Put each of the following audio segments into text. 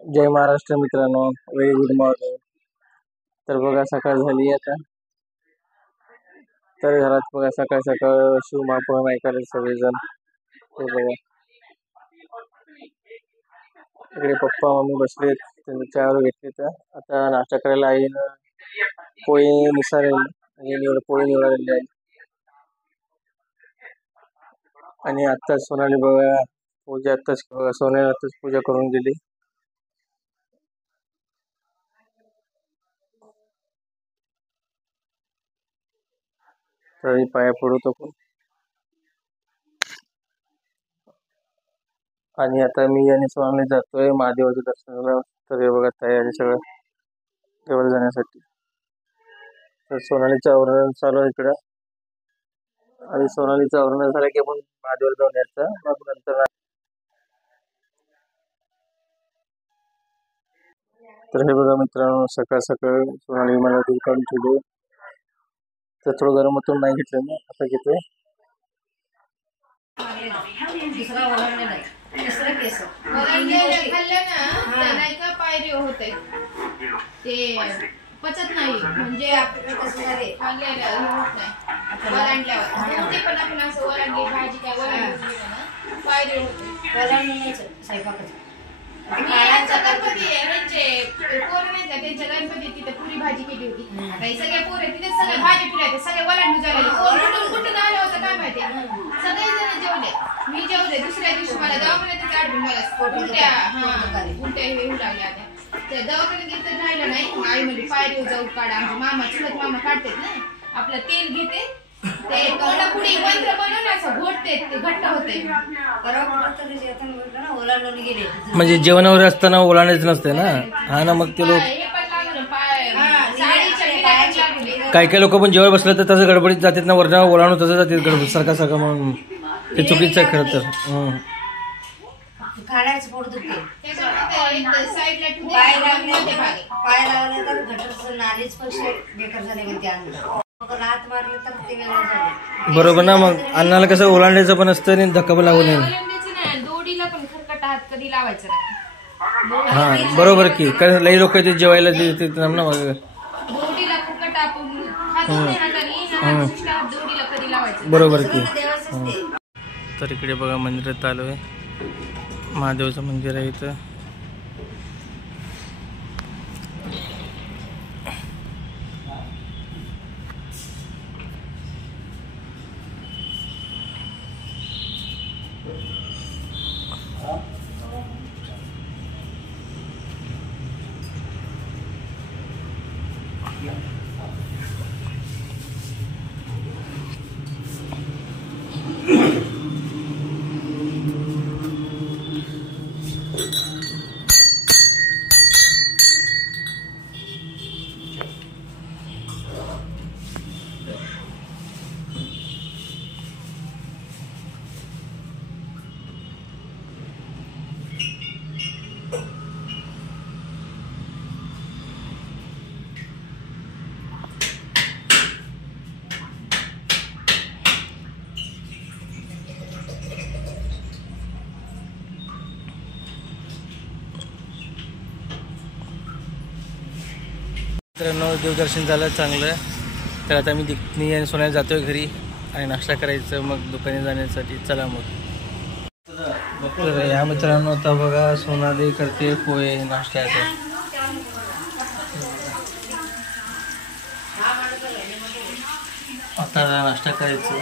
जय महाराष्ट्र मित्रांनो, very good morning. तर बघा सकाळ झाली आता. तर घरात बघा सकाळ सकाळ शिवमापुराण ऐकायला सगळेजण. ते बघा इकडे पप्पा मम्मी बसलेत, त्यांनी चहा घेतली. तर आता नाश्ता करायला आईनं पोळी निवड पोळी निवडलेली आहे. आणि आत्ताच सोनाली बघा पूजा आत्ताच सोन्याला आत्ताच पूजा करून गेली. तरी पाया पडतो पण. आणि आता मी आणि सोनाली जातोय महादेवाच्या दर्शनाला. तर हे बघा तयारी सगळं देवाला जाण्यासाठी. तर सोनालीचं आवरण चालू आहे इकडं. आणि सोनालीचं आवरण झालं की आपण महादेवाला जाऊन यायचं. मग नंतर तर हे बघा मित्रांनो, सकाळ सकाळ सोनाली मला दूध काढून ठेवले. तर थोडं गरम होतं नाही घेतलं ना, आता घेतोय. पायरी होते ते पचत नाही, म्हणजे ओलांडल्यावर पण आपण असं ओलांडली भाजी काय ओलांडली ना पायरी होते. स्वयंपाकाचं गणपती म्हणजे पोरं नाही का त्यांच्या गणपती तिथे पुरी भाजी केली होती. आता हे सगळ्या पोरं तिथे सगळ्या भाजी फिरायचे, सगळे ओलांडून झालेले. कुठून आलं होतं काय माहिती. सगळेजण जेवले, मी जेवले. दुसऱ्या दिवशी मला दवाखान्यात आढळून मला उलट्या हे होऊ लागल्या. त्या दवाखान्यात घेतलं राहिलं नाही. आई म्हणजे पायरीवर जाऊ काढा. आमचे मामा चुलत मामा काढतात ना, आपलं तेल घेते ते तोंडा पुढे वंत्र बनवून असं घोटते, ते घट्ट होते. म्हणजे जेवणावर असताना ओलांडायचं नसते ना. हा ना, मग ते लोक काही काही लोक पण जेवायला बसलं तर तसं गडबडीत जातात ना, वरना ओलांडून तसं जातात गडबड सारखा म्हणून. ते चुकीचं आहे खरं तर. खाण्याचं पोट दुखते, पाय लागले तर गटरचं नालीच पेक्षा बेकार झाले म्हणते. लात मारले तर ते वेगळं झाले. बरोबर ना, मग अन्नाला कसं ओलांडायचं पण असतं आणि धक्का पण लागू नये. दोडीला पण खरकट हात कधी लावायचं नाही. हा बरोबर की, कारण लई लोक ते जेवायला देतात ना. दोडीला खरकट आपण दोडीला कधी लावायचं बरोबर की. तर इकडे बघा मंदिरात आलोय. महादेवचं मंदिर आहे इथं. मित्रांनो, देवदर्शन झालं चांगलं. तर आता मी आणि सोन्याला जातोय घरी आणि नाश्ता करायचं, मग दुकानी जाण्यासाठी. चला मग. तर या मित्रांनो, आता बघा सोनाली करते पोहे नाश्त्याचं. आता नाश्ता करायचं.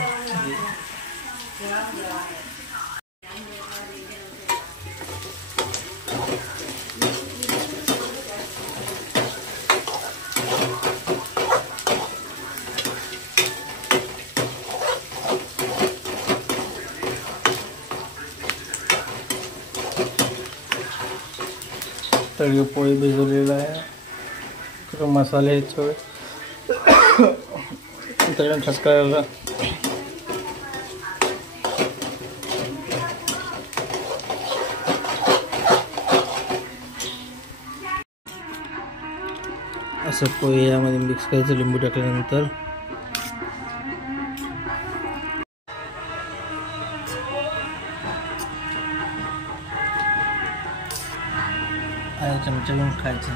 तळी पोळी भिजवलेला आहे. मसाले आहेत सगळे तळून ठसकायला. असं पोहे यामध्ये मिक्स करायचं लिंबू टाकल्यानंतर. आणि चमचा घेऊन खायचं.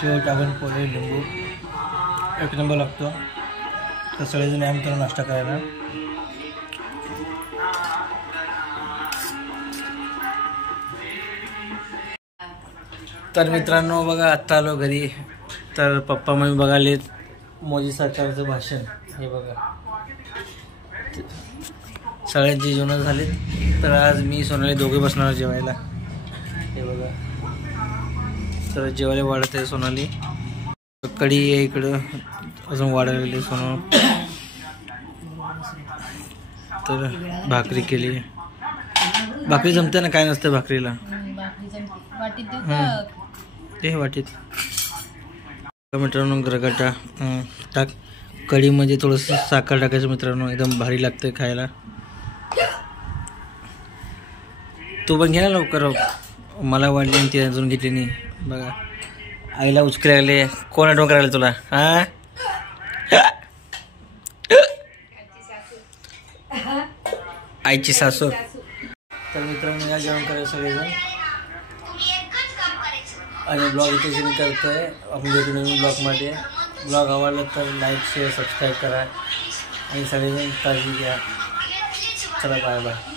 शेव टाकून पोहे लिंबू एक नंबर लागतो. तर सगळेजण या मित्रांनो नाश्ता करायला. तर मित्रांनो बघा आत्ता आलो घरी. तर पप्पा मम्मी बघालेत मोदी सरकारचं भाषण. हे बघा सगळ्यांची जेवणं झालीत. तर आज मी सोनाली दोघे बसणार जेवायला. हे बघा तर जेवायला वाढत आहे सोनाली. कढी आहे इकडं अजून वाढायला लागली सोना. तर भाकरी केली. भाकरी जमते ना, काय नसतं भाकरीला. ते वाटीत मित्रांनो गरगटा टाक. कढीमध्ये थोडंसं साखर टाकायचं मित्रांनो, एकदम भारी लागतं खायला. तू पण घे ना लवकर. मला वाढली आणि ती अजून घेतली नाही. बघा आईला उचके लागले. कोण आठवण करायला तुला? हा आईची सासू. तर मित्रांनो या जेवण करायचं सगळेजण. आणि ब्लॉग इथे सुरू करतोय. आपण भेटून नवीन ब्लॉगमध्ये. ब्लॉग आवडला तर लाईक शेअर सबस्क्राईब करा आणि सगळेजण काळजी घ्या. चला बाय बाय.